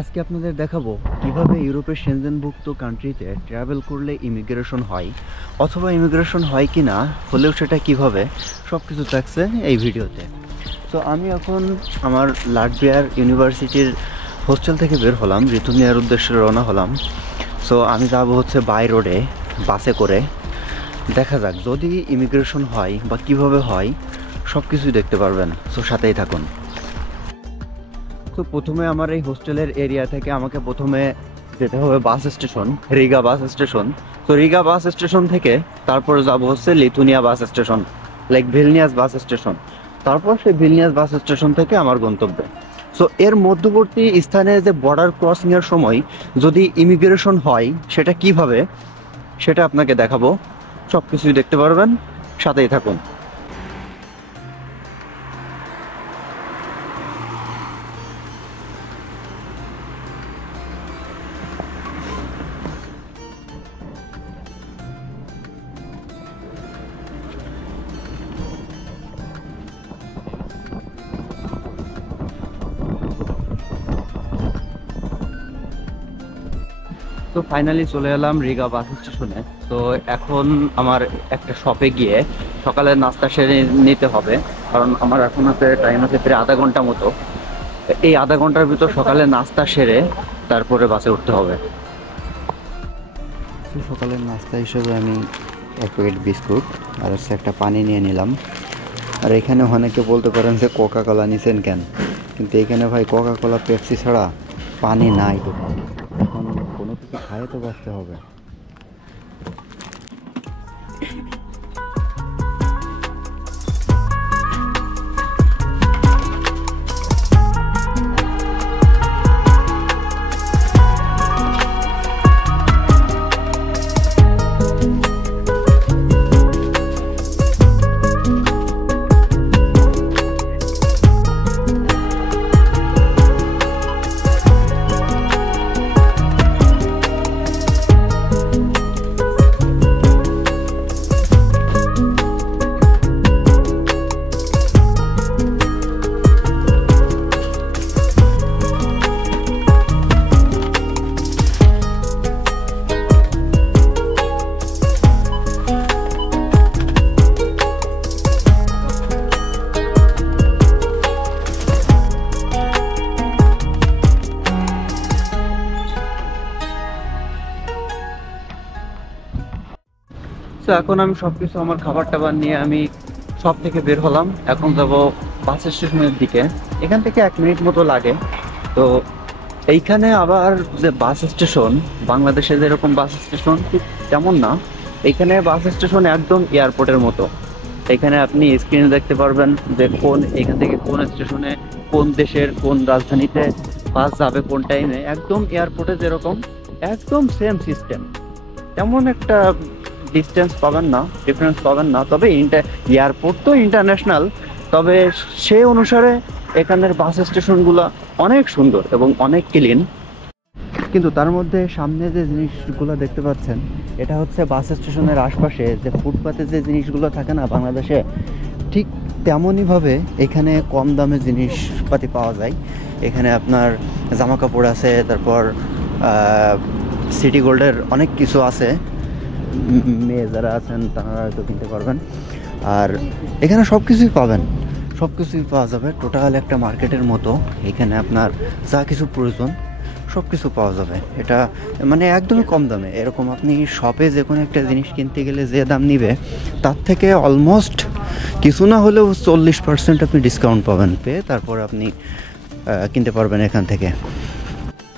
আজকে আপনাদের দেখাবো কিভাবে ইউরোপের সেনজেনভুক্ত কান্ট্রিতে ট্রাভেল করলে ইমিগ্রেশন হয় অথবা ইমিগ্রেশন হয় কি না হলেও সেটা কিভাবে সব কিছু থাকছে এই ভিডিওতে। তো আমি এখন আমার লাটভিয়ার ইউনিভার্সিটির হোস্টেল থেকে বের হলাম, লিথুয়ানিয়ার উদ্দেশ্যে রওনা হলাম। সো আমি যাবো হচ্ছে বাই রোডে বাসে করে। দেখা যাক যদি ইমিগ্রেশন হয় বা কিভাবে হয় সব কিছুই দেখতে পারবেন। সো সাথেই থাকুন। তো প্রথমে আমার এই হোস্টেলের এরিয়া থেকে আমাকে প্রথমে যেতে হবে bus station, Riga bus station. তো রিগা বাস স্টেশন থেকে তারপরে যাবো হচ্ছে Lithuania bus station, like Vilnius bus station. তারপর সেই ভিলনিয়াস বাস স্টেশন থেকে আমার গন্তব্যে। সো এর মধ্যবর্তী স্থানে যে বর্ডার ক্রসিংয়ের সময় যদি ইমিগ্রেশন হয় সেটা কিভাবে সেটা আপনাকে দেখাবো। সব কিছুই দেখতে পারবেন, সাথেই থাকুন। তো ফাইনালি চলে এলাম রিগা বাস স্টেশনে। তো এখন আমার একটা শপে গিয়ে সকালের নাস্তা সেরে নিতে হবে, কারণ আমার এখন আছে টাইম আছে প্রায় আধা ঘন্টা মতো। এই আধা ঘন্টার ভিতর সকালে নাস্তা সেরে তারপরে বাসে উঠতে হবে। সকালের নাস্তা হিসেবে আমি এক প্যাকেট বিস্কুট আর হচ্ছে একটা পানি নিয়ে নিলাম। আর এখানে অনেকে বলতে পারেন যে কোকা কোলা নিছেন কেন, কিন্তু এখানে ভাই কোকা কোলা পেপসি ছাড়া পানি নাই। তো এখন কোনো কিছু খায় তো বাঁচতে হবে। তো এখন আমি সবকিছু আমার খাবার টাবার নিয়ে আমি সব থেকে বের হলাম। এখন যাব বাস স্টেশনের দিকে। এখান থেকে 1 মিনিট মতো লাগে। তো এইখানে আবার যে বাস স্টেশন, বাংলাদেশে যেরকম বাস স্টেশন ঠিক তেমন না। এইখানে বাস স্টেশন একদম এয়ারপোর্টের মতো। এখানে আপনি স্ক্রিনে দেখতে পারবেন যে এখান থেকে কোন স্টেশনে কোন দেশের কোন রাজধানীতে বাস যাবে কোন টাইমে, একদম এয়ারপোর্টে যেরকম একদম সেম সিস্টেম। তেমন একটা ডিস্টেন্স পাবেন না, ডিফারেন্স পাবেন না। তবে এয়ারপোর্ট তো ইন্টারন্যাশনাল, তবে সেই অনুসারে এখানের বাস স্টেশনগুলো অনেক সুন্দর এবং অনেক ক্লিন। কিন্তু তার মধ্যে সামনে যে জিনিসগুলো দেখতে পাচ্ছেন এটা হচ্ছে বাস স্টেশনের আশপাশে যে ফুটপাতে যে জিনিসগুলো থাকে না বাংলাদেশে, ঠিক তেমনইভাবে এখানে কম দামে জিনিসপাতি পাওয়া যায়। এখানে আপনার জামা কাপড় আছে, তারপর সিটি গোল্ডের অনেক কিছু আছে। মেয়ে যারা আছেন তারা হয়তো কিনতে পারবেন। আর এখানে সব কিছুই পাবেন, সব কিছুই পাওয়া যাবে। টোটাল একটা মার্কেটের মতো। এখানে আপনার যা কিছু প্রয়োজন সব কিছু পাওয়া যাবে। এটা মানে একদমই কম দামে। এরকম আপনি শপে যে কোনো একটা জিনিস কিনতে গেলে যে দাম নিবে তার থেকে অলমোস্ট কিছু না হলেও 40% আপনি ডিসকাউন্ট পাবেন, পেয়ে তারপর আপনি কিনতে পারবেন এখান থেকে।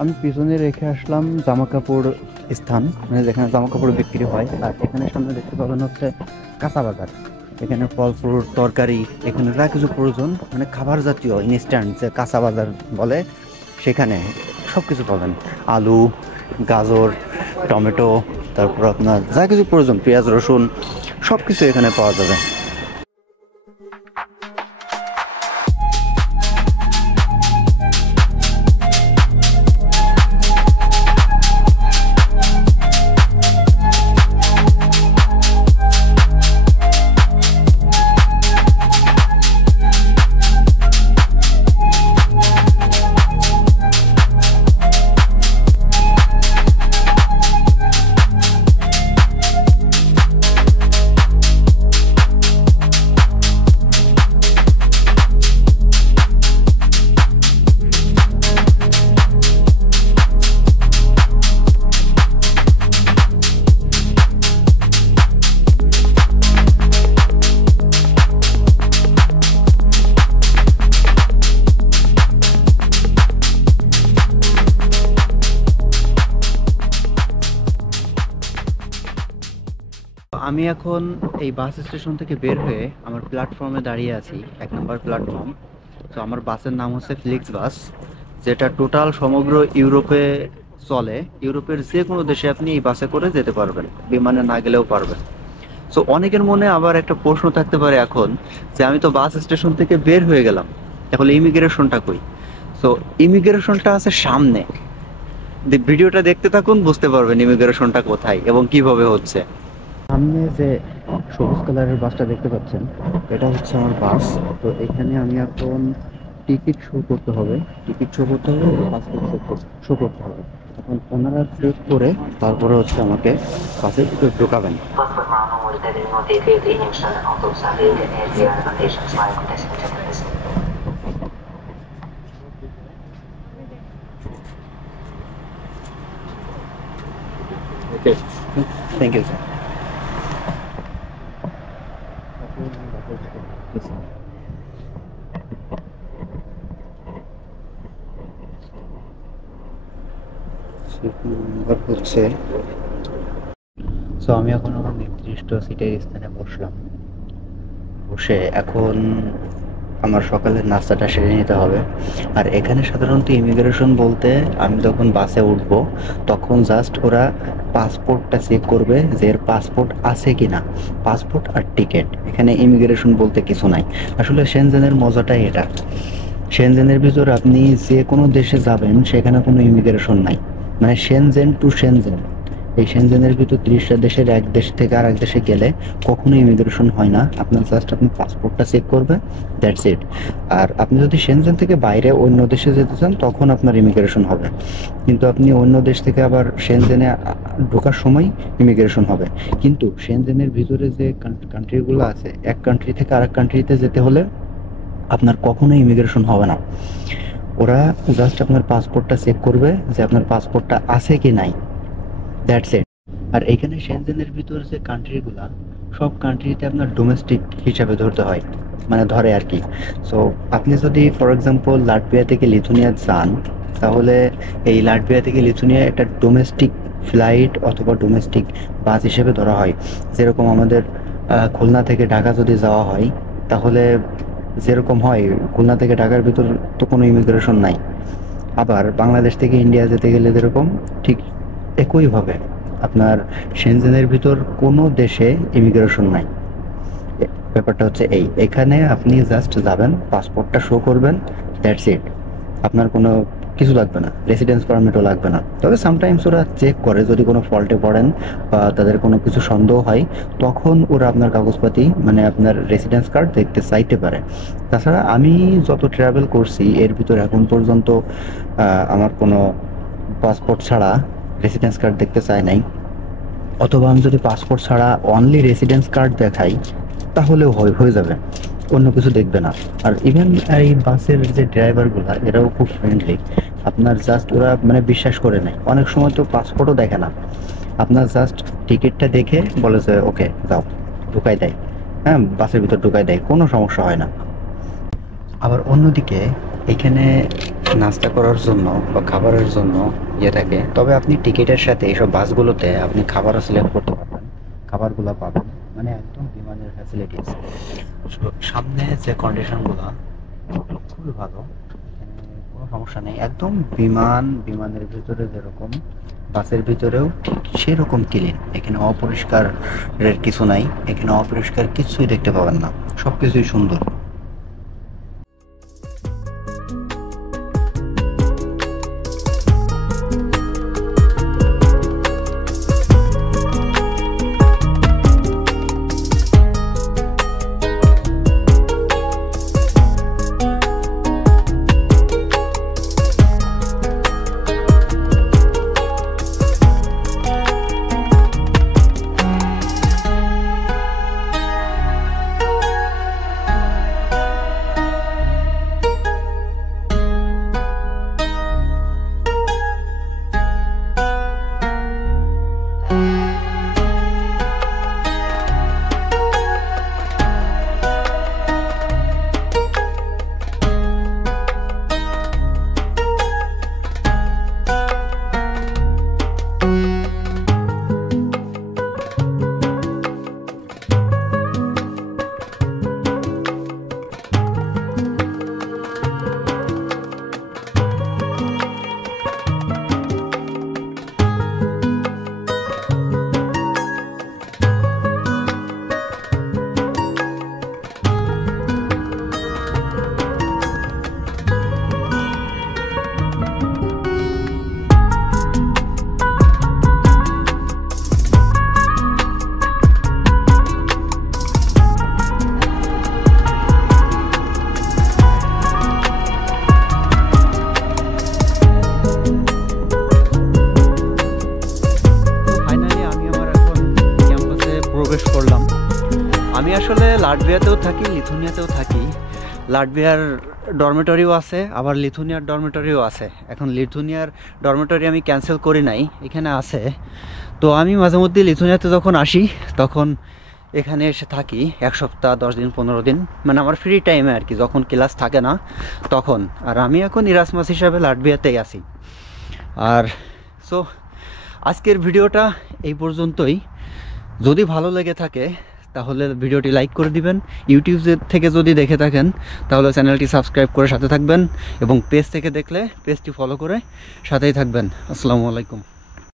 আমি পিছনে রেখে আসলাম জামা কাপড় স্থান, মানে যেখানে জামা কাপড় বিক্রি হয়। আর এখানে সামনে দেখতে পাবেন হচ্ছে কাঁচা বাজার। এখানে ফল ফ্রুট তরকারি, এখানে যা কিছু প্রয়োজন মানে খাবার জাতীয় ইনস্ট্যান্ট যে কাঁচা বাজার বলে, সেখানে সব কিছু পাবেন। আলু, গাজর, টমেটো, তারপর আপনার যা কিছু প্রয়োজন পেঁয়াজ রসুন সব কিছু এখানে পাওয়া যাবে। আমি এখন এই বাস স্টেশন থেকে বের হয়ে আমার প্ল্যাটফর্মে দাঁড়িয়ে আছি, 1 নম্বর প্ল্যাটফর্ম। তো আমার বাসের নাম হচ্ছে ফ্লিক্স বাস, যেটা টোটাল সমগ্র ইউরোপে চলে। ইউরোপের যে কোনো দেশে আপনি এই বাসে করে যেতে পারবেন, বিমানে না গেলেও পারবেন। সো অনেকের মনে আবার একটা প্রশ্ন থাকতে পারে এখন, যে আমি তো বাস স্টেশন থেকে বের হয়ে গেলাম, এখন ইমিগ্রেশনটা কই? সো ইমিগ্রেশনটা আছে সামনে। ভিডিওটা দেখতে থাকুন, বুঝতে পারবেন ইমিগ্রেশনটা কোথায় এবং কিভাবে হচ্ছে। সামনে যে সবুজ কালারের বাসটা দেখতে পাচ্ছেন, এটা হচ্ছে আমার বাস। তো এখানে আমি এখন টিকিট শো করতে হবে, পাসপোর্ট শো করতে হবে। এখন ওনারা চেক করে তারপরে হচ্ছে আমাকে বাসে ঢোকাবেন। ওকে, থ্যাংক ইউ স্যার। হচ্ছে সো আমি এখন আমার নির্দিষ্ট সিটের স্থানে বসলাম। বসে এখন আমার সকালের নাস্তাটা সেরে নিতে হবে। আর এখানে সাধারণত ইমিগ্রেশন বলতে, আমি যখন বাসে উঠবো তখন জাস্ট ওরা পাসপোর্টটা চেক করবে যে এর পাসপোর্ট আছে কিনা, পাসপোর্ট আর টিকিট। এখানে ইমিগ্রেশন বলতে কিছু নাই। আসলে সেনজেনের মজাটাই এটা। সেনজেনের ভিতর আপনি যে কোনো দেশে যাবেন সেখানে কোনো ইমিগ্রেশন নাই, মানে সেনজেন টু সেনজেন। এই সেনজেনের ভিতর 30টা দেশের এক দেশ থেকে আর এক দেশে গেলে কখনো ইমিগ্রেশন হয় না। আপনার জাস্ট আপনি পাসপোর্টটা চেক করবে, দ্যাটস ইট। আর আপনি যদি সেনজেন থেকে বাইরে অন্য দেশে যেতে চান তখন আপনার ইমিগ্রেশন হবে, কিন্তু আপনি অন্য দেশ থেকে আবার সেনজেনে ঢোকার সময় ইমিগ্রেশন হবে। কিন্তু সেনজেনের ভিতরে যে কান্ট্রিগুলো আছে, এক কান্ট্রি থেকে আরেক কান্ট্রিতে যেতে হলে আপনার কখনো ইমিগ্রেশন হবে না। ওরা জাস্ট আপনার পাসপোর্টটা চেক করবে যে আপনার পাসপোর্টটা আছে কি নাই, দ্যাটস ইট। আর এখানে সেনজেনের ভিতর যে কান্ট্রিগুলা, সব কান্ট্রিতে আপনার ডোমেস্টিক হিসাবে ধরতে হয়, মানে ধরে আর কি। সো আপনি যদি ফর এক্সাম্পল লাটভিয়া থেকে লিথুনিয়া যান, তাহলে এই লাটভিয়া থেকে লিথুনিয়া একটা ডোমেস্টিক ফ্লাইট অথবা ডোমেস্টিক বাস হিসেবে ধরা হয়। যেরকম আমাদের খুলনা থেকে ঢাকা যদি যাওয়া হয়, তাহলে যেরকম হয়, খুলনা থেকে ঢাকার ভিতর তো কোনো ইমিগ্রেশন নাই। আবার বাংলাদেশ থেকে ইন্ডিয়া যেতে গেলে যেরকম, ঠিক একইভাবে আপনার সেনজেনের ভিতর কোনো দেশে ইমিগ্রেশন নাই। ব্যাপারটা হচ্ছে এই, এখানে আপনি জাস্ট যাবেন, পাসপোর্টটা শো করবেন, দ্যাটস ইট। আপনার কোনো কিছু লাগবে না, রেসিডেন্স পারমিটও লাগবে না। তবে সামটাইমস ওরা চেক করে, যদি কোনো ফল্টে পড়েন বা তাদের কোনো কিছু সন্দেহ হয়, তখন ওরা আপনার কাগজপাতি মানে আপনার রেসিডেন্স কার্ড দেখতে চাইতে পারে। তাছাড়া আমি যত ট্রাভেল করছি এর ভিতর এখন পর্যন্ত আমার কোনো পাসপোর্ট ছাড়া রেসিডেন্স কার্ড দেখতে চায় নাই। অথবা আমি যদি পাসপোর্ট ছাড়া অনলি রেসিডেন্স কার্ড দেখাই তাহলেও হয়ে যাবে, অন্য কিছু দেখবে না। আর ইভেন এই বাসের যে ড্রাইভারগুলো, এরাও খুব ফ্রেন্ডলি। আপনার জাস্ট ওরা মানে বিশ্বাস করে নেয়। অনেক সময় তো পাসপোর্টও দেখে না, আপনার জাস্ট টিকিটটা দেখে বলে যে ওকে যাও, ঢুকাই দেয়। হ্যাঁ, বাসের ভিতর ঢুকাই দেয়, কোনো সমস্যা হয় না। আবার অন্যদিকে এখানে নাস্তা করার জন্য বা খাবারের জন্য ইয়ে থাকে, তবে আপনি টিকিটের সাথে এইসব বাসগুলোতে আপনি খাবারও সিলেক্ট করতে পারবেন, খাবারগুলো পাবেন, মানে একদম বিমানের ফ্যাসিলিটিস। সামনে যে কন্ডিশনগুলো খুবই ভালো, এখানে কোনো সমস্যা নেই। একদম বিমানের ভিতরে যেরকম, বাসের ভিতরেও ঠিক সেরকম ক্লিন। এখানে অপরিষ্কারের কিছু নাই, এখানে অপরিষ্কার কিছুই দেখতে পাবেন না, সব কিছুই সুন্দর। লাটভিয়াতেও থাকি, লিথুনিয়াতেও থাকি। লাটভিয়ার ডরমেটরিও আছে, আবার লিথুনিয়ার ডরমেটরিও আছে। এখন লিথুনিয়ার ডরমেটরি আমি ক্যান্সেল করি নাই, এখানে আছে। তো আমি মাঝে মধ্যে লিথুনিয়াতে যখন আসি তখন এখানে এসে থাকি 1 সপ্তাহ, 10 দিন, 15 দিন, মানে আমার ফ্রি টাইমে আর কি, যখন ক্লাস থাকে না তখন। আর আমি এখন ইরাসমাস হিসাবে লাটভিয়াতেই আছি। আর সো আজকের ভিডিওটা এই পর্যন্তই। যদি ভালো লেগে থাকে তাহলে ভিডিওটি লাইক করে দিবেন। ইউটিউব থেকে যদি দেখে থাকেন তাহলে চ্যানেলটি সাবস্ক্রাইব করে সাথে থাকবেন, এবং পেজ থেকে দেখলে পেজটি ফলো করে সাথেই থাকবেন। আসসালামু আলাইকুম।